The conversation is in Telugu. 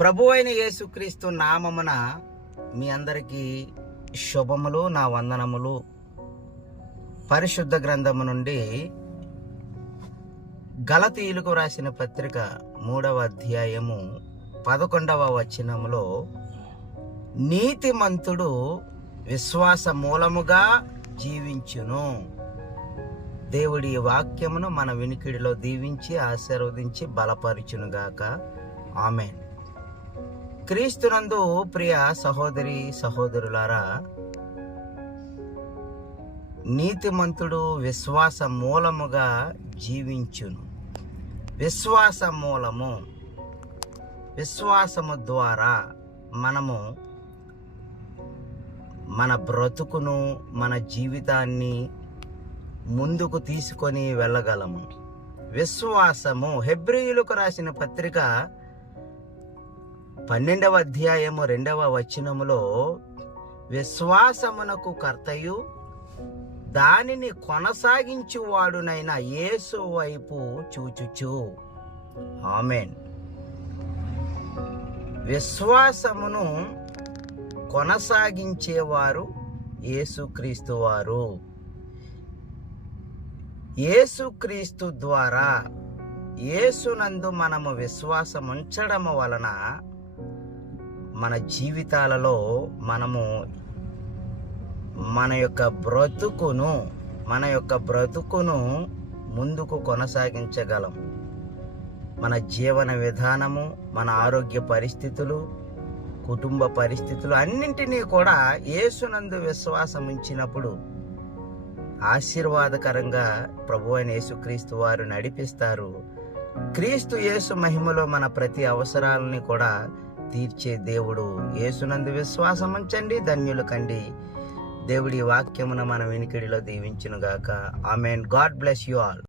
ప్రభువైన యేసుక్రీస్తు నామమున మీ అందరికీ శుభములు, నా వందనములు. పరిశుద్ధ గ్రంథము నుండి గలతీయులకు రాసిన పత్రిక 3వ అధ్యాయము 11వ వచనములో, నీతిమంతుడు విశ్వాస మూలముగా జీవించును. దేవుడి వాక్యమును మన వినికిడిలో దీవించి ఆశీర్వదించి బలపరుచునుగాక. ఆమేన్. క్రీస్తునందు ప్రియ సహోదరి సహోదరులారా, నీతిమంతుడు విశ్వాస మూలముగా జీవించును. విశ్వాస మూలము, విశ్వాసము ద్వారా మనము మన బ్రతుకును, మన జీవితాన్ని ముందుకు తీసుకొని వెళ్ళగలము. విశ్వాసము. హెబ్రీయులకు రాసిన పత్రిక 12వ అధ్యాయము 2వ వచనములో, విశ్వాసమునకు కర్తయు దానిని కొనసాగించువాడునైన యేసు వైపు చూచుచు. ఆమేన్. విశ్వాసమును కొనసాగించేవారు యేసుక్రీస్తు వారు. యేసుక్రీస్తు ద్వారా, యేసునందు మనము విశ్వాసం ఉంచడం వలన మన జీవితాలలో మనము మన యొక్క బ్రతుకును ముందుకు కొనసాగించగలం. మన జీవన విధానము, మన ఆరోగ్య పరిస్థితులు, కుటుంబ పరిస్థితులు అన్నింటినీ కూడా యేసునందు విశ్వాసం ఉంచినప్పుడు ఆశీర్వాదకరంగా ప్రభువైన యేసుక్రీస్తు వారు నడిపిస్తారు. క్రీస్తు యేసు మహిమలో మన ప్రతి అవసరాలని కూడా తీర్చే దేవుడు. యేసునందు విశ్వాసం ఉంచండి, ధన్యులు కండి. దేవుడి వాక్యమును మన వినికిడిలో దీవించునుగాక. ఆమేన్. God bless you all.